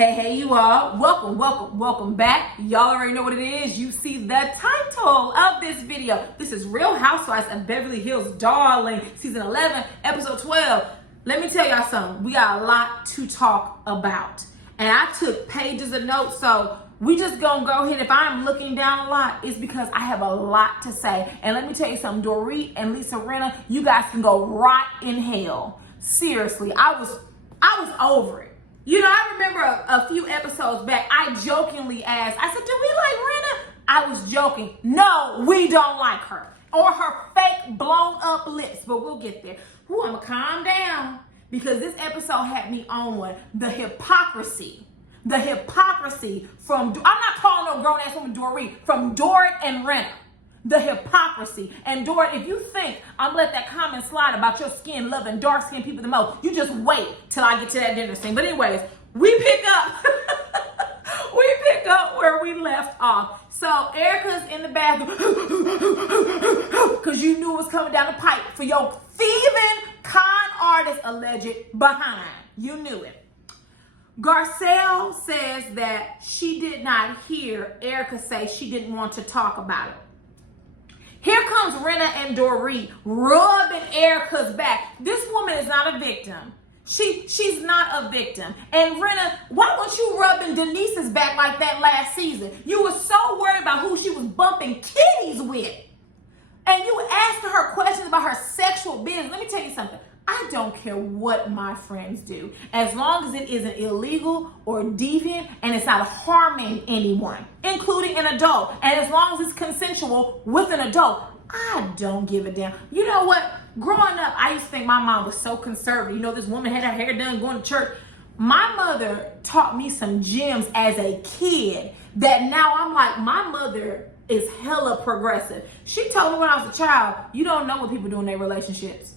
Hey, you all. Welcome back. Y'all already know what it is. You see the title of this video. This is Real Housewives of Beverly Hills, darling. Season 11, episode 12. Let me tell y'all something. We got a lot to talk about. And I took pages of notes, so we just gonna go ahead. If I'm looking down a lot, it's because I have a lot to say. And let me tell you something, Dorit and Lisa Rinna, you guys can go rot in hell. Seriously, I was over it. You know, I remember a few episodes back, I jokingly asked, I said, do we like Rinna? I was joking. No, we don't like her. Or her fake blown up lips, but we'll get there. Ooh, I'm gonna calm down because this episode had me on one. The hypocrisy from, I'm not calling no grown ass woman Dorit, from Dorit and Rinna. The hypocrisy. And Dorit, if you think I'm gonna let that comment slide about your skin loving dark skinned people the most, you just wait till I get to that dinner scene. But anyways, we pick up where we left off. So Erica's in the bathroom because you knew it was coming down the pipe for your thieving con artist alleged behind. You knew it. Garcelle says that she did not hear Erica say she didn't want to talk about it. Here comes Rinna and Dorit rubbing Erica's back. This woman is not a victim. She's not a victim. And Rinna, why weren't you rubbing Denise's back like that last season? You were so worried about who she was bumping kitties with. And you asking her questions about her sexual business. Let me tell you something. I don't care what my friends do, as long as it isn't illegal or deviant and it's not harming anyone, including an adult. And as long as it's consensual with an adult, I don't give a damn. You know what? Growing up, I used to think my mom was so conservative. You know, this woman had her hair done going to church. My mother taught me some gems as a kid that now I'm like, my mother is hella progressive. She told me when I was a child, you don't know what people do in their relationships.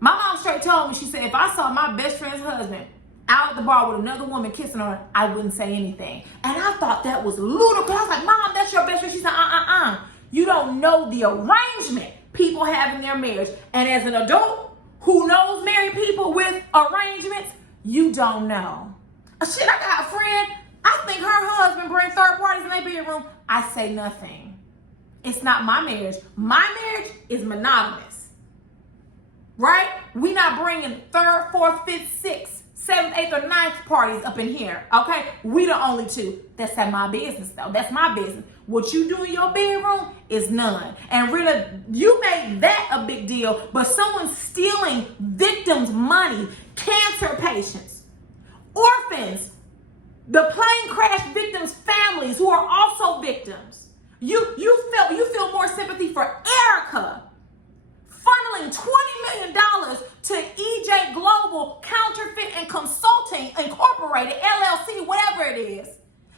My mom straight told me, she said, if I saw my best friend's husband out at the bar with another woman kissing her, I wouldn't say anything. And I thought that was ludicrous. I was like, Mom, that's your best friend. She said, You don't know the arrangement people have in their marriage. And as an adult who knows married people with arrangements, you don't know. Shit, I got a friend. I think her husband brings third parties in their bedroom. I say nothing. It's not my marriage. My marriage is monogamous. Right? We not bringing third, fourth, fifth, sixth, seventh, eighth, or ninth parties up in here. Okay? We the only two. That's not my business, though. That's my business. What you do in your bedroom is none. And really, you made that a big deal, but someone stealing victims' money, cancer patients, orphans, the plane crash victims' families who are also victims. You feel more sympathy for Erica funneling $20 million to EJ Global Counterfeit and Consulting Incorporated, LLC, whatever it is.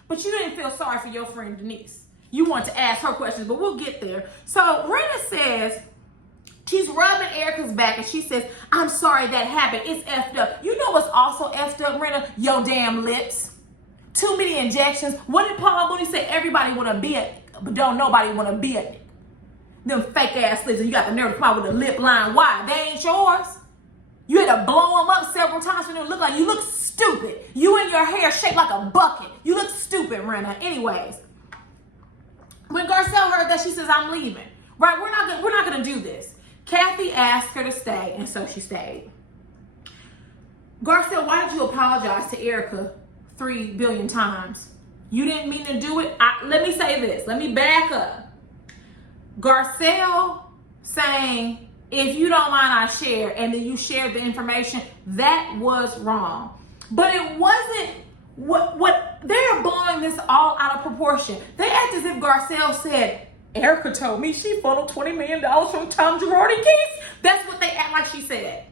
But you didn't feel sorry for your friend Denise. You want to ask her questions, but we'll get there. So Rinna says, she's rubbing Erica's back and she says, I'm sorry that happened. It's effed up. You know what's also effed up, Rinna? Your damn lips. Too many injections. What did Paul Mooney say? Everybody want to be a, but don't nobody want to be a. Them fake ass lips, and you got the nerve to come out with a lip line. Why? They ain't yours. You had to blow them up several times for them to look like you look stupid. You and your hair shaped like a bucket. You look stupid, Rinna. Anyways, when Garcelle heard that, she says, I'm leaving. Right? We're not gonna do this. Kathy asked her to stay, and so she stayed. Garcelle, why did you apologize to Erica 3 billion times? You didn't mean to do it. Let me say this. Let me back up. Garcelle saying, if you don't mind, I share, and then you shared the information, that was wrong. But it wasn't what they're blowing this all out of proportion. They act as if Garcelle said, Erica told me she funneled $20 million from Tom Girardi case. That's what they act like she said.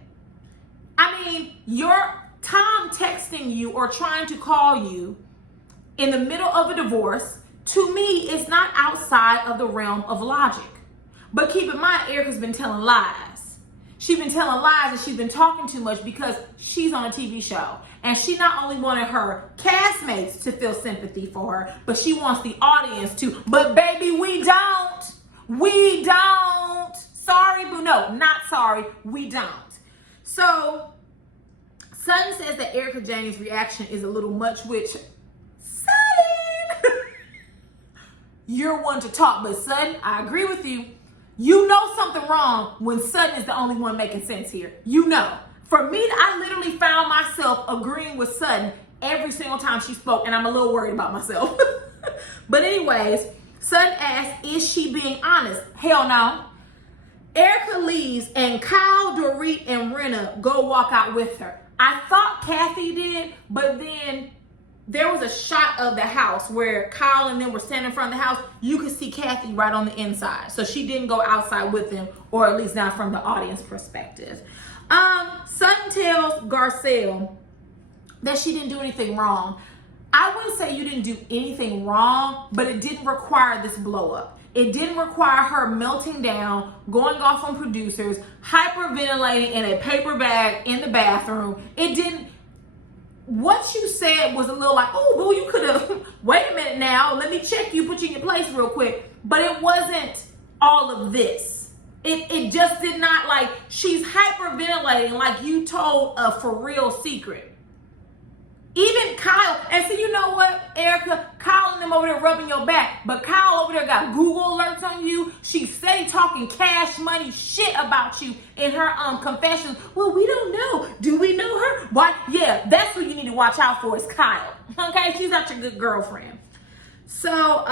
I mean, your Tom texting you or trying to call you in the middle of a divorce, to me, it's not outside of the realm of logic. But keep in mind, Erica's been telling lies. She's been telling lies and she's been talking too much because she's on a TV show. And she not only wanted her castmates to feel sympathy for her, but she wants the audience to. But baby, we don't. We don't. Sorry, boo. No, not sorry. We don't. So Sutton says that Erica Jane's reaction is a little much, which, Sutton, you're one to talk, but Sutton, I agree with you. You know something wrong when Sutton is the only one making sense here. You know. For me, I literally found myself agreeing with Sutton every single time she spoke, and I'm a little worried about myself. But anyways, Sutton asked, is she being honest? Hell no. Erica leaves, and Kyle, Dorit, and Renna go walk out with her. I thought Kathy did, but then there was a shot of the house where Kyle and them were standing in front of the house. You could see Kathy right on the inside. So she didn't go outside with them, or at least not from the audience perspective. Sutton tells Garcelle that she didn't do anything wrong. I wouldn't say you didn't do anything wrong, but it didn't require this blow up. It didn't require her melting down, going off on producers, hyperventilating in a paper bag in the bathroom. It didn't. What you said was a little like, oh, boo, you could have, wait a minute now, let me check you, put you in your place real quick. But it wasn't all of this. It just did not, like, she's hyperventilating like you told a for real secret. Even Kyle, and see, you know what, Erica, Kyle and them over there rubbing your back, but Kyle over there got Google alerts on you. She's steady talking cash money shit about you in her confessions. Well, we don't know. Do we know her? Why? Yeah, that's who you need to watch out for is Kyle. Okay, she's not your good girlfriend. So,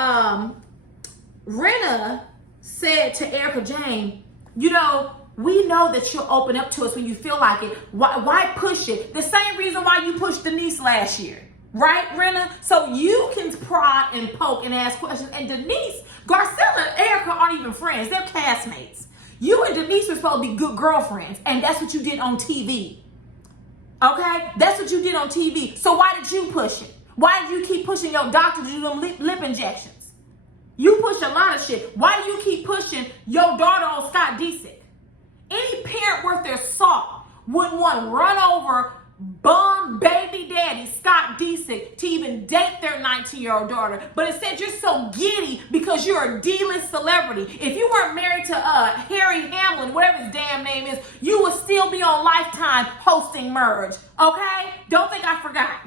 Renna said to Erica Jane, you know, we know that you'll open up to us when you feel like it. Why push it? The same reason why you pushed Denise last year. Right, Renna? So you can prod and poke and ask questions. And Denise, Garcelle and Erica aren't even friends. They're castmates. You and Denise are supposed to be good girlfriends. And that's what you did on TV. Okay? That's what you did on TV. So why did you push it? Why did you keep pushing your doctor to do them lip injections? You push a lot of shit. Why do you keep pushing your daughter on Scott Disick? Any parent worth their salt wouldn't want to run over bum baby daddy Scott Disick to even date their 19-year-old daughter. But instead, you're so giddy because you're a D-list celebrity. If you weren't married to Harry Hamlin, whatever his damn name is, you would still be on Lifetime hosting Merge. Okay? Don't think I forgot.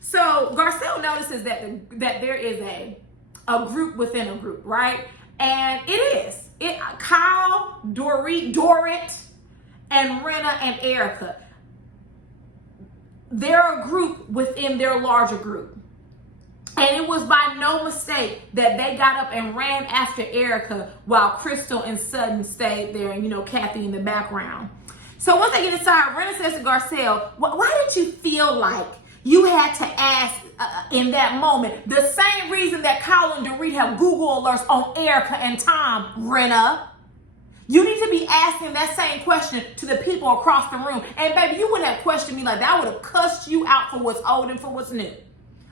So Garcelle notices that there is a group within a group, right? And it is. Kyle, Dorit, and Renna and Erica. They're a group within their larger group. And it was by no mistake that they got up and ran after Erica while Crystal and Sutton stayed there and, you know, Kathy in the background. So once they get inside, Renna says to Garcelle, why did you feel like you had to ask in that moment? The same reason that Kyle and Dorit have Google alerts on Erica and Tom, Renna. You need to be asking that same question to the people across the room. And baby, you wouldn't have questioned me like that. I would have cussed you out for what's old and for what's new.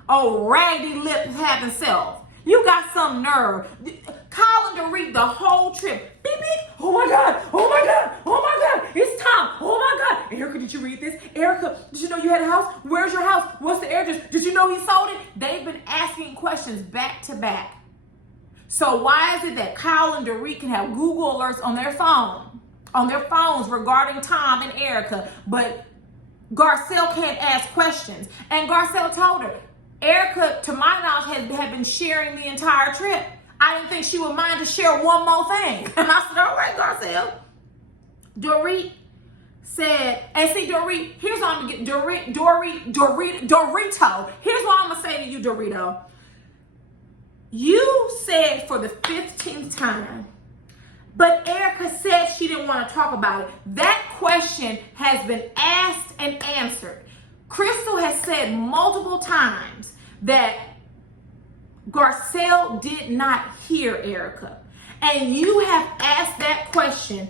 Oh, raggedy lip having self. You got some nerve. Kyle and Dorit the whole trip. Beep, beep. Oh my God. Oh my God. Oh my God. It's Tom. Oh my God. Erica, did you read this? Erica, did you know you had a house? Where's your house? What's the address? Did you know he sold it? They've been asking questions back to back. So why is it that Kyle and Dorit can have Google alerts on their phones regarding Tom and Erica, but Garcelle can't ask questions? And Garcelle told her, Erica, to my knowledge, had been sharing the entire trip. I didn't think she would mind to share one more thing. And I said, all right, Garcelle. Dorit said, and see, Dorit, here's what I'm going to get, Dorito. Here's what I'm going to say to you, Dorito. You said for the 15th time, but Erica said she didn't want to talk about it. That question has been asked and answered. Crystal has said multiple times that Garcelle did not hear Erica. And you have asked that question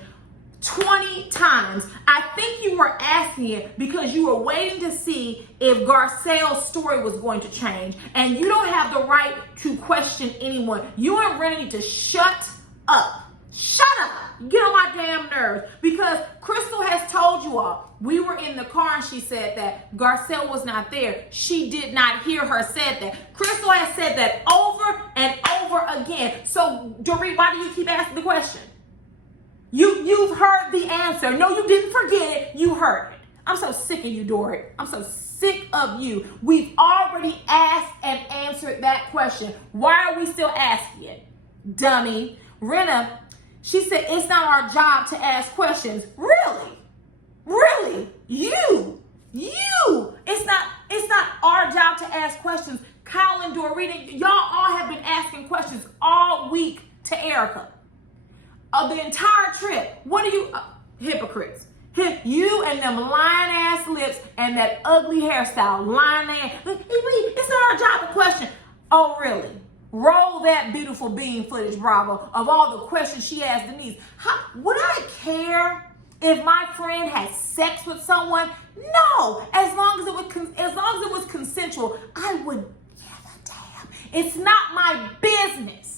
20 times. I think you were asking it because you were waiting to see if Garcelle's story was going to change. And you don't have the right to question anyone. You and Renna need to shut up. Shut up. Get on my damn nerves. Because Crystal has told you all, we were in the car and she said that Garcelle was not there. She did not hear her said that. Crystal has said that over and over again. So, Dorit, why do you keep asking the question? You've heard the answer. No, you didn't forget it. You heard it. I'm so sick of you, Dory. I'm so sick of you. We've already asked and answered that question. Why are we still asking it? Dummy. Rena, she said, it's not our job to ask questions. Really? Really? You. It's not our job to ask questions. Kyle and Dorita, y'all all have been asking questions all week to Erica. The entire trip. What are you, hypocrites? You and them lying ass lips and that ugly hairstyle, lying ass. It's not our job to question. Oh, really? Roll that beautiful bean footage, Bravo, of all the questions she asked Denise. Would I care if my friend had sex with someone? No, as long as it was consensual, I would give a damn. It's not my business.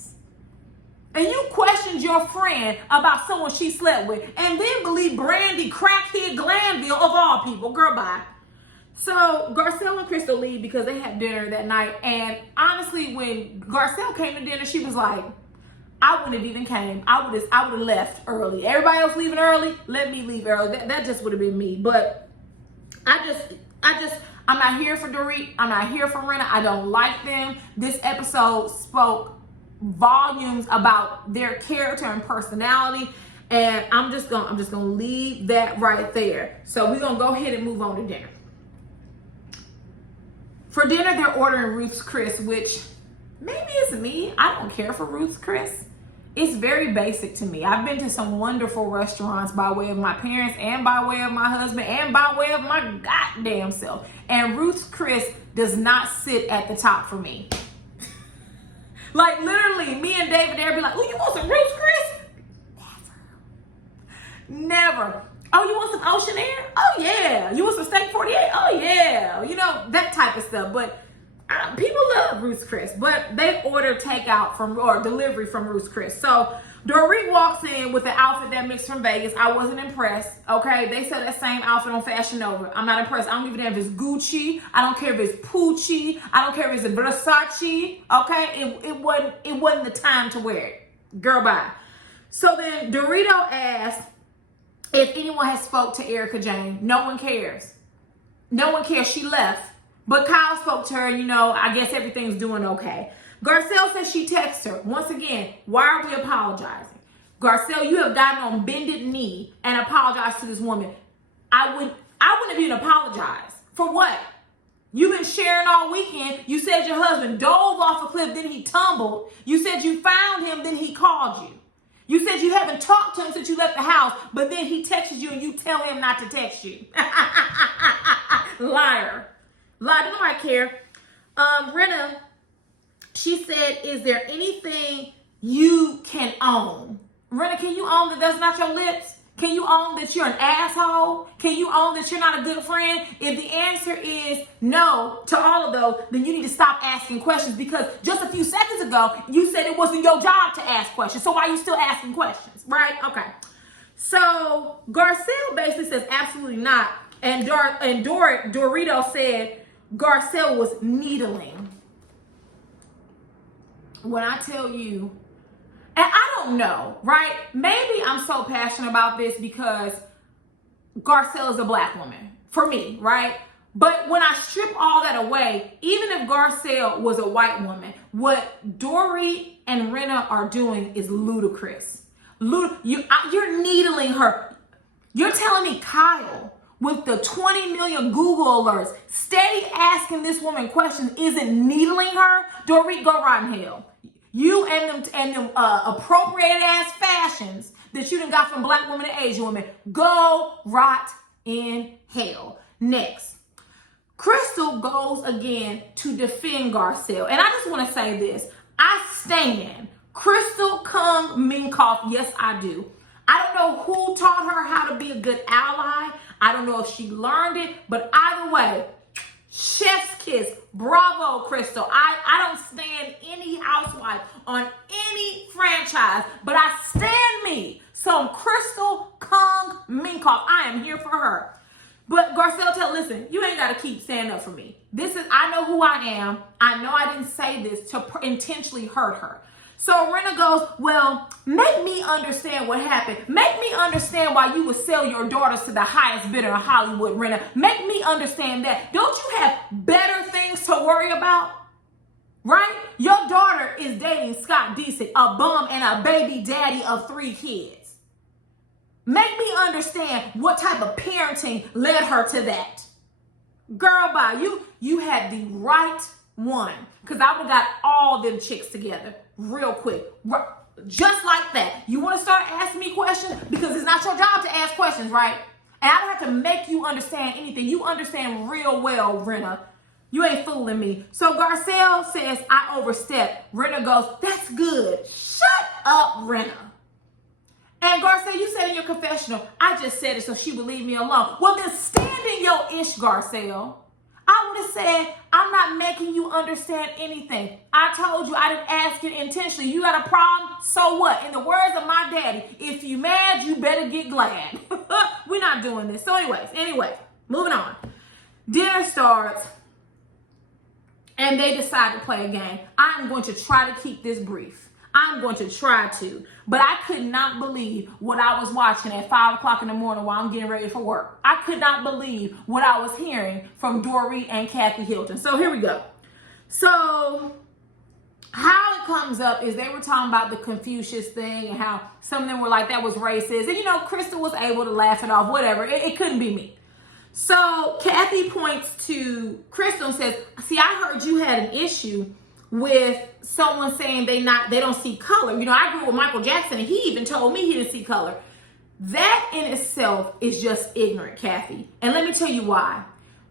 And you questioned your friend about someone she slept with, and then believe Brandy crackhead Glanville of all people. Girl, bye. So Garcelle and Crystal leave because they had dinner that night. And honestly, when Garcelle came to dinner, she was like, I wouldn't have even came. I would have left early. Everybody else leaving early, let me leave early. That just would have been me. But I'm not here for Dorit. I'm not here for Rena. I don't like them. This episode spoke volumes about their character and personality. And I'm just gonna leave that right there. So we're gonna go ahead and move on to dinner. For dinner, they're ordering Ruth's Chris, which maybe it's me. I don't care for Ruth's Chris. It's very basic to me. I've been to some wonderful restaurants by way of my parents and by way of my husband and by way of my goddamn self. And Ruth's Chris does not sit at the top for me. Like literally, me and David there be like, oh, you want some Ruth's Chris? Never. Oh, you want some Ocean Air? Oh, yeah. You want some Steak 48? Oh, yeah. You know, that type of stuff. But people love Ruth's Chris. But they order takeout or delivery from Ruth's Chris. So Dorit walks in with the outfit that mixed from Vegas. I wasn't impressed. Okay, they sell that same outfit on Fashion Nova. I'm not impressed. I don't give a damn if it's Gucci. I don't care if it's Pucci. I don't care if it's Versace. Okay, it wasn't the time to wear it. Girl, bye. So then Dorito asked if anyone has spoke to Erica Jane. No one cares. No one cares. She left. But Kyle spoke to her, and I guess everything's doing okay. Garcelle says she texted her. Once again, why are we apologizing? Garcelle, you have gotten on bended knee and apologized to this woman. I wouldn't even apologize. For what? You've been sharing all weekend. You said your husband dove off a cliff, then he tumbled. You said you found him, then he called you. You said you haven't talked to him since you left the house, but then he texted you and you tell him not to text you. Liar. Lie, don't I care. Rena, she said, is there anything you can own? Rena, can you own that that's not your lips? Can you own that you're an asshole? Can you own that you're not a good friend? If the answer is no to all of those, then you need to stop asking questions, because just a few seconds ago, you said it wasn't your job to ask questions. So why are you still asking questions, right? Okay. So Garcelle basically says absolutely not. And Dorito said Garcelle was needling. When I tell you, and I don't know, right? Maybe I'm so passionate about this because Garcelle is a black woman, for me, right? But when I strip all that away, even if Garcelle was a white woman, what Dory and Rena are doing is ludicrous. You're needling her. You're telling me Kyle, with the 20 million Google alerts, steady asking this woman questions, isn't needling her? Dorit, go right in hell. You and them appropriated ass fashions that you done got from black women and Asian women, go rot in hell. Next, Crystal goes again to defend Garcelle. And I just want to say this. I stand Crystal Kung Minkoff. Yes, I do. I don't know who taught her how to be a good ally. I don't know if she learned it, but either way, chef's kiss. Bravo, Crystal. I don't stand any housewife on any franchise, but I stand me some Crystal Kung Minkoff. I am here for her. But Garcelle, listen, you ain't got to keep standing up for me. I know who I am. I know I didn't say this to intentionally hurt her. So Renna goes, well, make me understand what happened. Make me understand why you would sell your daughters to the highest bidder in Hollywood, Renna. Make me understand that. Don't you have better things to worry about? Right? Your daughter is dating Scott Disick, a bum and a baby daddy of 3 kids. Make me understand what type of parenting led her to that. Girl, bye. You had the right one. Because I would have got all them chicks together real quick. Just like that. You want to start asking me questions? Because it's not your job to ask questions, right? And I don't have to make you understand anything. You understand real well, Renna. You ain't fooling me. So Garcelle says, I overstepped. Renna goes, that's good. Shut up, Renna. And Garcelle, you said in your confessional, I just said it so she would leave me alone. Well, then stand in your ish, Garcelle. I would have said, I'm not making you understand anything. I told you I didn't ask it intentionally. You got a problem? So what? In the words of my daddy, if you mad, you better get glad. We're not doing this. So anyway, moving on. Dinner starts, and they decide to play a game. I'm going to try to keep this brief. I'm going to try to. But I could not believe what I was watching at 5 o'clock in the morning while I'm getting ready for work. I could not believe what I was hearing from Dorit and Kathy Hilton. So here we go. So how it comes up is they were talking about the Confucius thing and how some of them were like, that was racist. And, Crystal was able to laugh it off, whatever. It couldn't be me. So Kathy points to Crystal and says, see, I heard you had an issue with someone saying they don't see color. I grew up with Michael Jackson, and he even told me he didn't see color. That in itself is just ignorant, Kathy. And let me tell you why.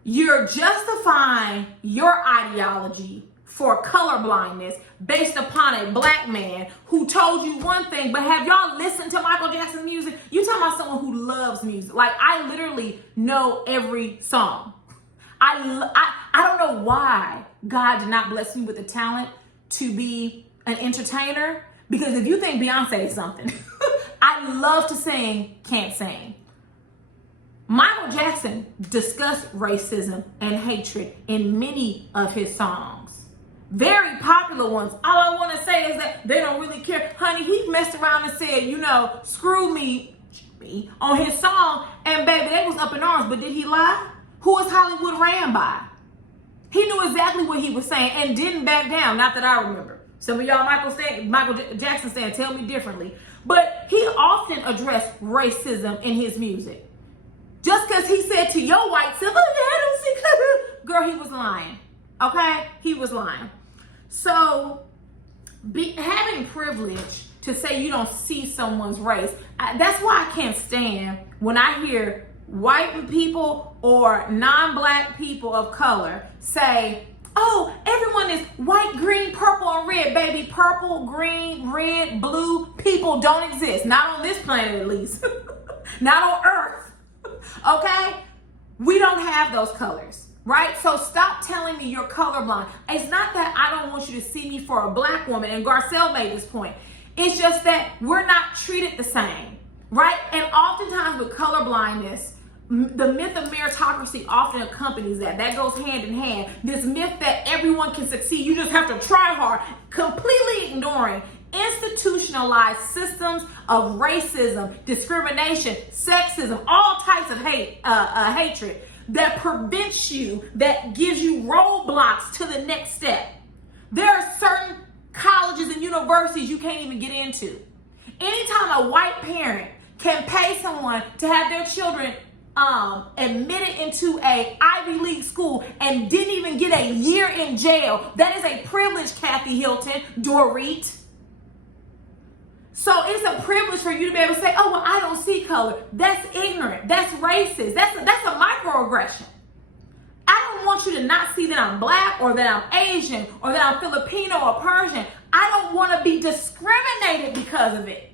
You're justifying your ideology for color blindness based upon a black man who told you one thing, but have y'all listened to Michael Jackson's music? You talking about someone who loves music. Like, I literally know every song. I don't know why God did not bless me with the talent to be an entertainer, because if you think Beyonce is something, I love to sing, can't sing. Michael Jackson discussed racism and hatred in many of his songs. Very popular ones. All I want to say is that they don't really care. Honey, he messed around and said, screw me on his song, and baby, they was up in arms, but did he lie? Who is Hollywood ran by? He knew exactly what he was saying and didn't back down. Not that I remember. Some of y'all Michael Jackson saying, tell me differently. But he often addressed racism in his music. Just because he said to your white self, oh yeah, I don't see color. Girl, he was lying. Okay? He was lying. So having privilege to say you don't see someone's race, that's why I can't stand when I hear white people or non-black people of color say, oh, everyone is white, green, purple, and red. Baby, purple, green, red, blue people don't exist. Not on this planet, at least. Not on Earth. Okay? We don't have those colors, right? So stop telling me you're colorblind. It's not that I don't want you to see me for a black woman, and Garcelle made this point. It's just that we're not treated the same, right? And oftentimes with colorblindness, the myth of meritocracy often accompanies that. That goes hand in hand. This myth that everyone can succeed, you just have to try hard, completely ignoring institutionalized systems of racism, discrimination, sexism, all types of hatred that prevents you, that gives you roadblocks to the next step. There are certain colleges and universities you can't even get into. Anytime a white parent can pay someone to have their children admitted into a Ivy League school and didn't even get a year in jail, that is a privilege, Kathy Hilton, Dorit. So it's a privilege for you to be able to say, oh, well, I don't see color. That's ignorant. That's racist. That's a microaggression. I don't want you to not see that I'm black or that I'm Asian or that I'm Filipino or Persian. I don't want to be discriminated because of it.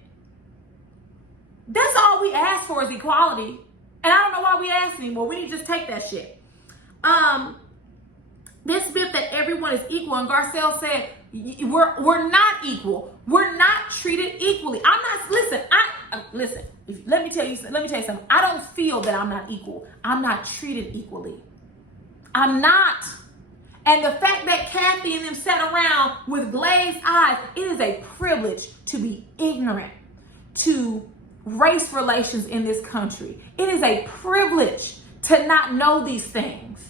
That's all we ask for is equality. And I don't know why we ask anymore. We need to just take that shit. This myth that everyone is equal, and Garcelle said, we're not equal. We're not treated equally. I'm not, listen, let me tell you something. I don't feel that I'm not equal. I'm not treated equally. I'm not. And the fact that Kathy and them sat around with glazed eyes, it is a privilege to be ignorant to race relations in this country. It is a privilege to not know these things.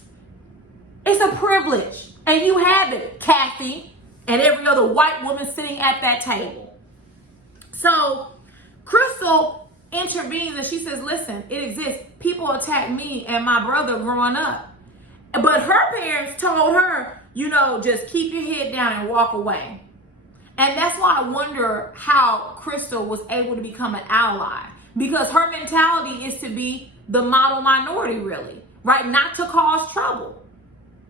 It's a privilege. And you have it, Kathy, and every other white woman sitting at that table. So Crystal intervenes and she says, listen, it exists. People attacked me and my brother growing up. But her parents told her, you know, just keep your head down and walk away. And that's why I wonder how Crystal was able to become an ally. Because her mentality is to be the model minority, really, right? Not to cause trouble,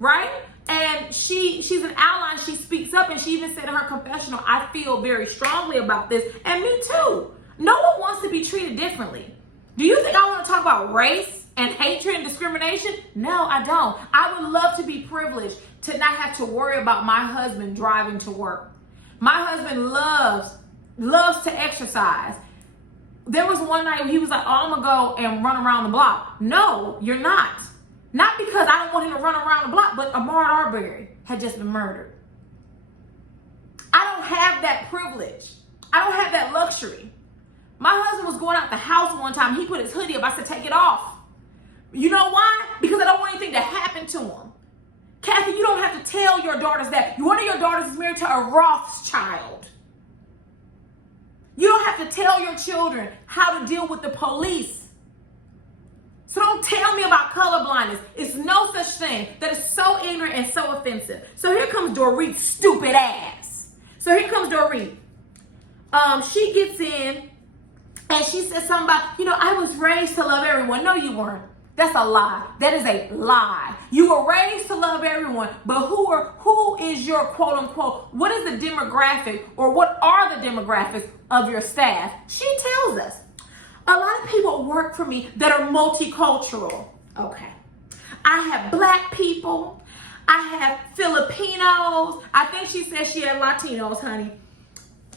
right? And she's an ally and she speaks up, and she even said in her confessional, I feel very strongly about this. And me too. No one wants to be treated differently. Do you think I want to talk about race and hatred and discrimination? No, I don't. I would love to be privileged to not have to worry about my husband driving to work. My husband loves to exercise. There was one night he was like, oh, I'm going to go and run around the block. No, you're not. Not because I don't want him to run around the block, but Ahmaud Arbery had just been murdered. I don't have that privilege. I don't have that luxury. My husband was going out the house one time. He put his hoodie up. I said, take it off. You know why? Because I don't want anything to happen to him. Kathy, you don't have to tell your daughters that. One of your daughters is married to a Rothschild. You don't have to tell your children how to deal with the police. So don't tell me about colorblindness. It's no such thing. That is so ignorant and so offensive. So here comes Dorit's stupid ass. So here comes Dorit. She gets in and she says something about, you know, I was raised to love everyone. No, you weren't. That's a lie. That is a lie. You were raised to love everyone, but who is your quote unquote, what is the demographic or what are the demographics of your staff? She tells us. A lot of people work for me that are multicultural. Okay. I have black people. I have Filipinos. I think she said she had Latinos, honey.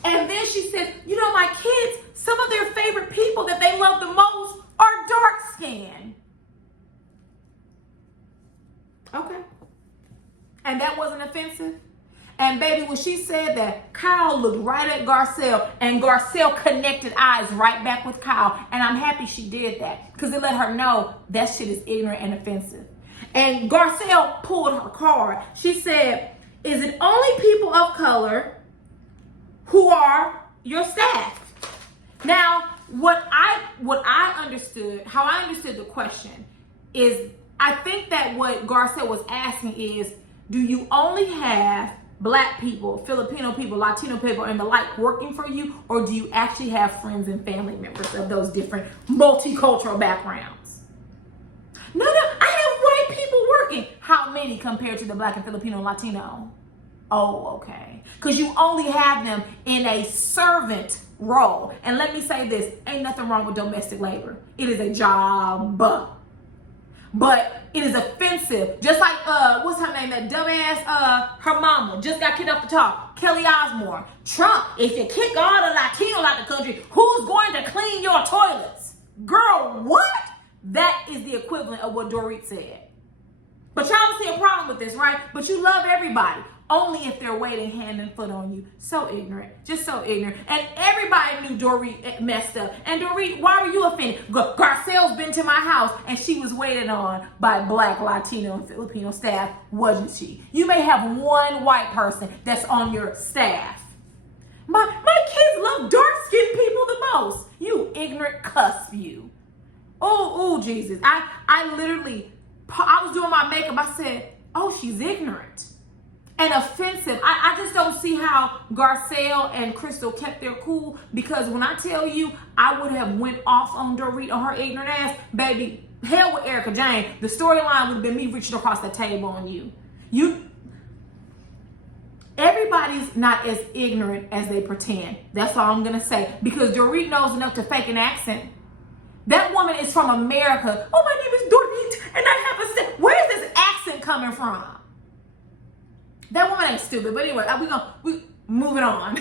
And then she said, you know, my kids, some of their favorite people that they love the most are dark skinned. Okay. And that wasn't offensive? And baby, when she said that, Kyle looked right at Garcelle, and Garcelle connected eyes right back with Kyle. And I'm happy she did that, because it let her know that shit is ignorant and offensive. And Garcelle pulled her card. She said, is it only people of color who are your staff? Now, how I understood the question is, I think that what Garcelle was asking is, do you only have black people, Filipino people, Latino people, and the like working for you, or do you actually have friends and family members of those different multicultural backgrounds? No, I have white people working. How many compared to the black and Filipino and Latino? Oh, okay. Because you only have them in a servant role. And let me say this, ain't nothing wrong with domestic labor. It is a job. But it is offensive. Just like, what's her name? That dumbass, her mama just got kicked off the top. Kelly Osbourne. Trump, if you kick all the Latinos out the country, who's going to clean your toilets? Girl, what? That is the equivalent of what Dorit said. But y'all don't see a problem with this, right? But you love everybody. Only if they're waiting hand and foot on you. So ignorant. Just so ignorant. And everybody knew Dorit messed up. And Dorit, why were you offended? Garcelle's been to my house and she was waited on by black, Latino, and Filipino staff, wasn't she? You may have one white person that's on your staff. My kids love dark-skinned people the most. You ignorant cuss, you. Oh, Jesus. I was doing my makeup. I said, oh, she's ignorant. And offensive. I just don't see how Garcelle and Crystal kept their cool, because when I tell you I would have went off on Dorit on her ignorant ass, baby, hell with Erica Jane. The storyline would have been me reaching across the table on you. Everybody's not as ignorant as they pretend. That's all I'm going to say. Because Dorit knows enough to fake an accent. That woman is from America. Oh, my name is Dorit, and I have a... Where's this accent coming from? That woman ain't stupid, but anyway, we moving on.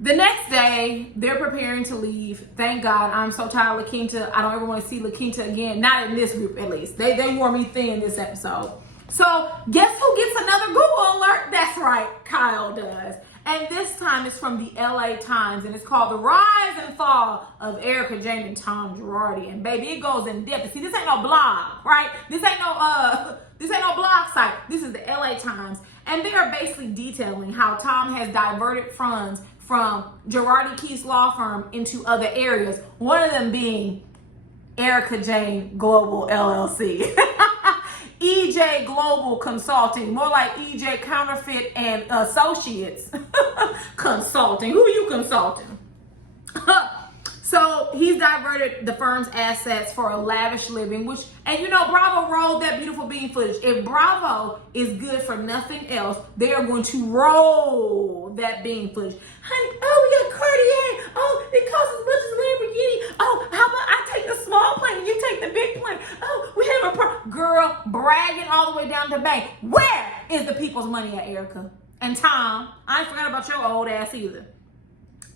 The next day, they're preparing to leave. Thank God, I'm so tired of La Quinta. I don't ever want to see La Quinta again. Not in this group, at least. They wore me thin this episode. So guess who gets another Google alert? That's right, Kyle does. And this time it's from the LA Times, and it's called The Rise and Fall of Erica Jane and Tom Girardi. And baby, it goes in depth. See, this ain't no blog, right? This ain't no blog site. This is the LA Times. And they are basically detailing how Tom has diverted funds from Girardi Keith's law firm into other areas. One of them being Erica Jane Global LLC. EJ Global Consulting, more like EJ Counterfeit and Associates Consulting. Who are you consulting? So he's diverted the firm's assets for a lavish living, which, and you know, Bravo rolled that beautiful bean footage. If Bravo is good for nothing else, they are going to roll that bean footage. Honey, oh, we got Cartier. Oh, it costs as much as Lamborghini. Oh, how about I take the small plane and you take the big plane? Oh, we have a girl bragging all the way down to the bank. Where is the people's money at, Erica? And Tom, I ain't forgot about your old ass either.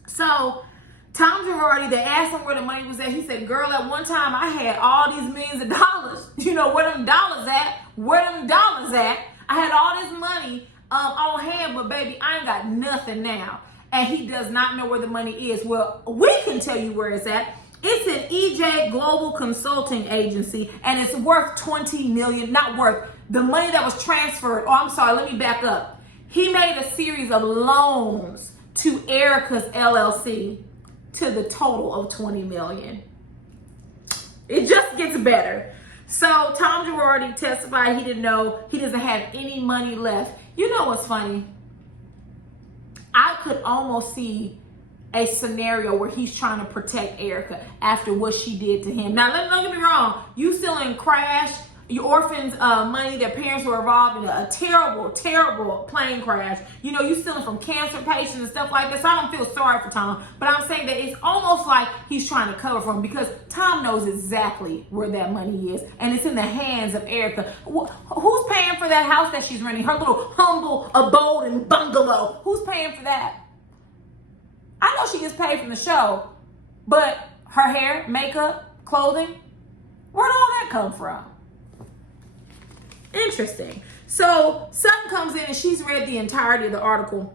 So Tom Girardi, they asked him where the money was at. He said, girl, at one time I had all these millions of dollars. You know, where them dollars at? Where them dollars at? I had all this money on hand, but baby, I ain't got nothing now. And he does not know where the money is. Well, we can tell you where it's at. It's an EJ Global Consulting Agency, and it's worth $20 million. Not worth. The money that was transferred. Oh, I'm sorry. Let me back up. He made a series of loans to Erica's LLC to the total of $20 million. It just gets better. So Tom Girardi testified he didn't know, he doesn't have any money left. You know what's funny? I could almost see a scenario where he's trying to protect Erica after what she did to him. Now, don't get me wrong. You still in crash, your orphans' money, their parents were involved in a terrible, terrible plane crash. You know, you stealing from cancer patients and stuff like this. So I don't feel sorry for Tom, but I'm saying that it's almost like he's trying to cover for him because Tom knows exactly where that money is, and it's in the hands of Erica. Who's paying for that house that she's renting? Her little humble abode and bungalow. Who's paying for that? I know she gets paid from the show, but her hair, makeup, clothing, where'd all that come from? Interesting. So Sutton comes in and she's read the entirety of the article.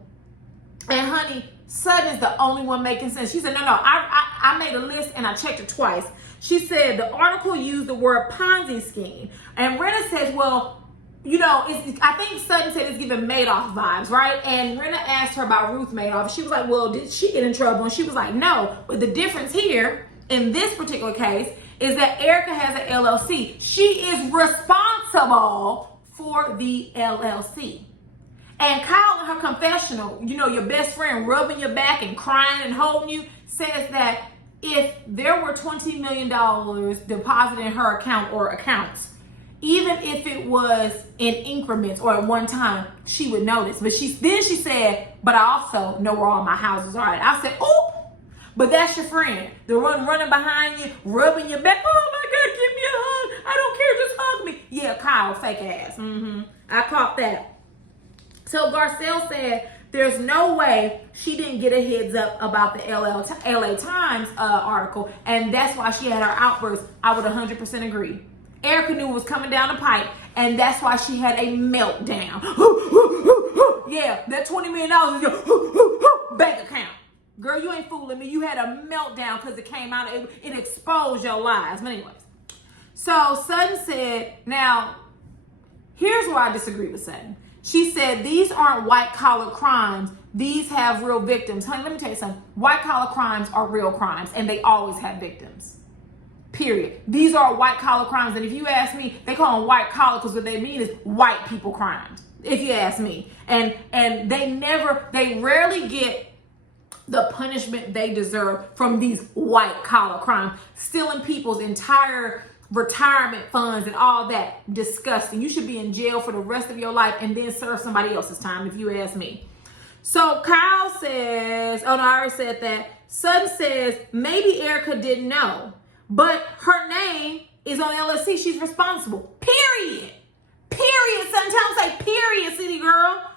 And honey, Sutton is the only one making sense. She said, no, I made a list and I checked it twice. She said the article used the word Ponzi scheme. And Rena says, well, you know, I think Sutton said it's giving Madoff vibes, right? And Rena asked her about Ruth Madoff. She was like, well, did she get in trouble? And she was like, no. But the difference here in this particular case is that Erica has an LLC. She is responsible for the LLC. And Kyle in her confessional, you know, your best friend rubbing your back and crying and holding you, says that if there were $20 million deposited in her account or accounts, even if it was in increments or at one time, she would notice. But she said, but I also know where all my houses are at. I said, oh, but that's your friend. The one running behind you, rubbing your back. Oh my God, give me a hug. I don't care, just hug me. Yeah, Kyle, fake ass. I caught that. So Garcelle said there's no way she didn't get a heads up about the LA Times article, and that's why she had her outburst. I would 100% agree. Erica knew it was coming down the pipe, and that's why she had a meltdown. Yeah, that $20 million is your bank account. Girl, you ain't fooling me. You had a meltdown because it came out. It exposed your lies. But anyways, so Sutton said, now, here's where I disagree with Sutton. She said, these aren't white-collar crimes. These have real victims. Honey, let me tell you something. White-collar crimes are real crimes, and they always have victims. Period. These are white-collar crimes. And if you ask me, they call them white-collar because what they mean is white people crimes, if you ask me. And they rarely get the punishment they deserve from these white-collar crimes. Stealing people's entire retirement funds and all that. Disgusting. You should be in jail for the rest of your life and then serve somebody else's time, if you ask me. So Kyle says, oh no, I already said that. Sutton says, maybe Erica didn't know, but her name is on the LLC. She's responsible. Period. Period. Sometimes say period, city girl.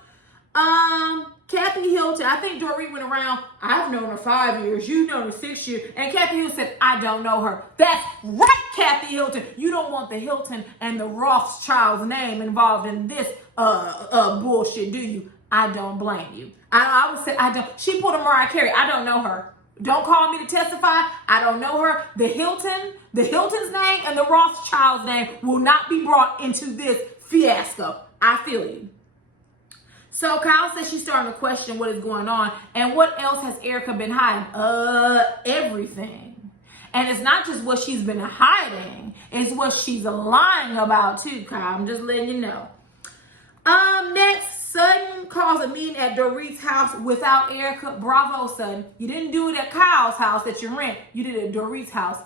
Kathy Hilton, I think Dorit went around, I've known her 5 years, you've known her 6 years, and Kathy Hilton said, I don't know her. That's right, Kathy Hilton. You don't want the Hilton and the Rothschild's name involved in this bullshit, do you? I don't blame you. I would say I don't. She pulled a Mariah Carey. I don't know her. Don't call me to testify. I don't know her. The Hilton's name and the Rothschild's name will not be brought into this fiasco. I feel you. So Kyle says she's starting to question what is going on. And what else has Erica been hiding? Everything. And it's not just what she's been hiding. It's what she's lying about too, Kyle. I'm just letting you know. Next, Sutton calls a meeting at Dorit's house without Erica. Bravo, Sutton. You didn't do it at Kyle's house that you rent. You did it at Dorit's house.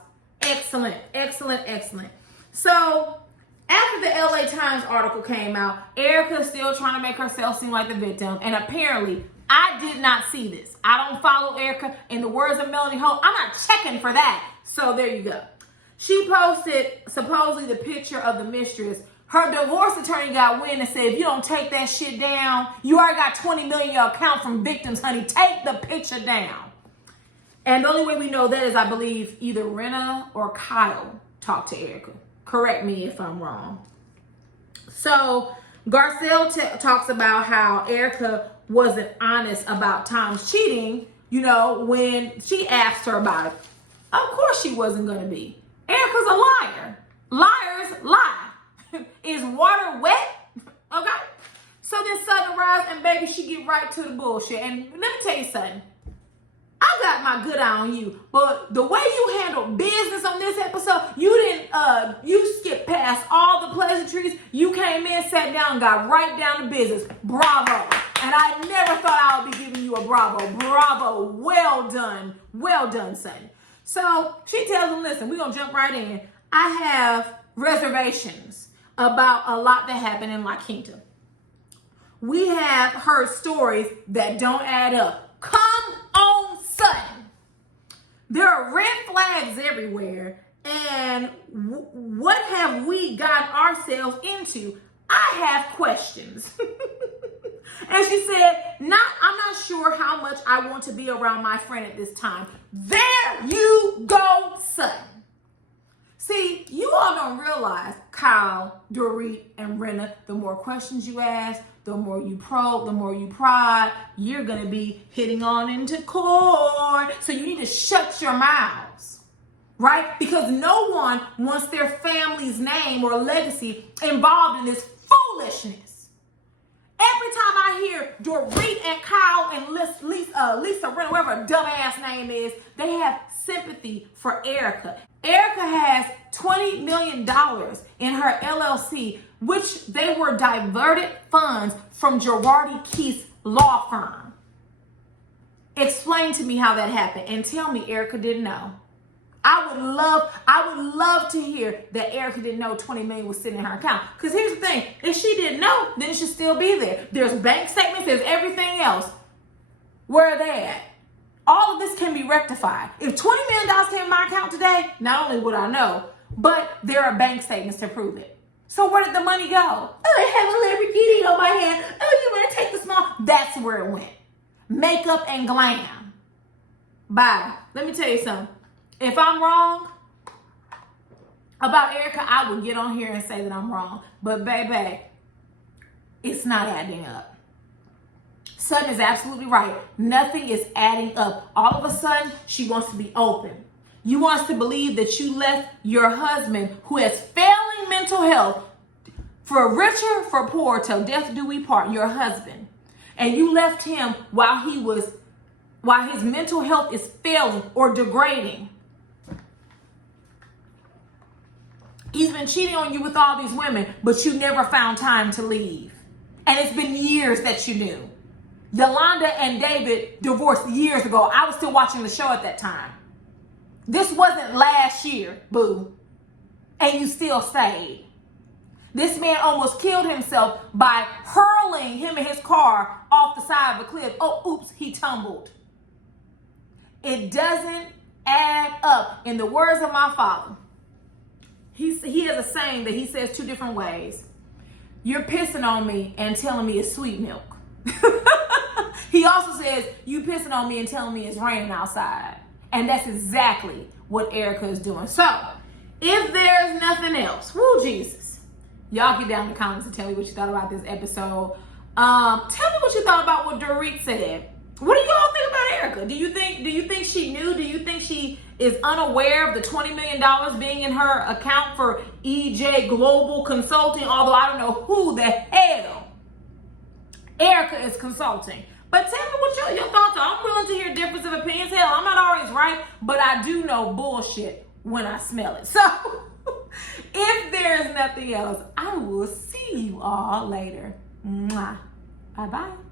Excellent, excellent, excellent. So after the LA Times article came out, Erica's still trying to make herself seem like the victim. And apparently, I did not see this. I don't follow Erica. In the words of Melanie Holt, I'm not checking for that. So there you go. She posted supposedly the picture of the mistress. Her divorce attorney got wind and said, if you don't take that shit down, you already got 20 million in your account from victims, honey. Take the picture down. And the only way we know that is, I believe, either Rena or Kyle talked to Erica. Correct me if I'm wrong. So Garcelle talks about how Erica wasn't honest about Tom's cheating, you know, when she asked her about it. Of course she wasn't going to be. Erica's a liar. Liars lie. Is water wet? Okay. So then Sutton arrives and baby, she get right to the bullshit. And let me tell you something. I got my good eye on you, but the way you handled business on this episode, you didn't, you skipped past all the pleasantries. You came in, sat down, got right down to business. Bravo. And I never thought I would be giving you a bravo. Bravo. Well done, Sutton. So she tells him, listen, we're going to jump right in. I have reservations about a lot that happened in La Quinta. We have heard stories that don't add up. Come on, Sutton. There are red flags everywhere. And what have we got ourselves into? I have questions. And she said, I'm not sure how much I want to be around my friend at this time. There you go, Sutton. See, you all don't realize, Kyle, Dorit, and Rena, the more questions you ask, the more you probe, the more you pry, you're going to be hitting on into court. So you need to shut your mouths, right? Because no one wants their family's name or legacy involved in this foolishness. Every time I hear Dorit and Kyle and Lisa Rena, whatever her dumbass name is, they have sympathy for Erica. Erica has $20 million in her LLC, which they were diverted funds from Girardi Keith's law firm. Explain to me how that happened and tell me Erica didn't know. I would love to hear that Erica didn't know 20 million was sitting in her account. Because here's the thing, if she didn't know, then it should still be there. There's bank statements, there's everything else. Where are they at? All of this can be rectified. If $20 million came in my account today, not only would I know, but there are bank statements to prove it. So where did the money go? Oh, I have a Lamborghini on my hand. Oh, you want to take the small? That's where it went. Makeup and glam. Bye. Let me tell you something. If I'm wrong about Erica, I would get on here and say that I'm wrong. But baby, it's not adding up. Sutton is absolutely right. Nothing is adding up. All of a sudden, she wants to be open. You want us to believe that you left your husband, who has failing mental health, for richer, for poor, till death do we part, your husband. And you left him while his mental health is failing or degrading. He's been cheating on you with all these women, but you never found time to leave. And it's been years that you knew. Yolanda and David divorced years ago. I was still watching the show at that time. This wasn't last year, boo. And you still stayed. This man almost killed himself by hurling him and his car off the side of a cliff. Oh, oops, he tumbled. It doesn't add up. In the words of my father, he has a saying that he says two different ways. You're pissing on me and telling me it's sweet milk. He also says, you pissing on me and telling me it's raining outside. And that's exactly what Erica is doing. So, if there's nothing else, woo Jesus, y'all get down in the comments and tell me what you thought about this episode. Tell me what you thought about what Dorit said. What do y'all think about Erica? Do you think she knew? Do you think she is unaware of the $20 million being in her account for EJ Global Consulting? Although I don't know who the hell Erica is consulting. But tell me what your thoughts are. I'm willing to hear difference of opinions. Hell, I'm not always right, but I do know bullshit when I smell it. So, if there's nothing else, I will see you all later. Mwah. Bye-bye.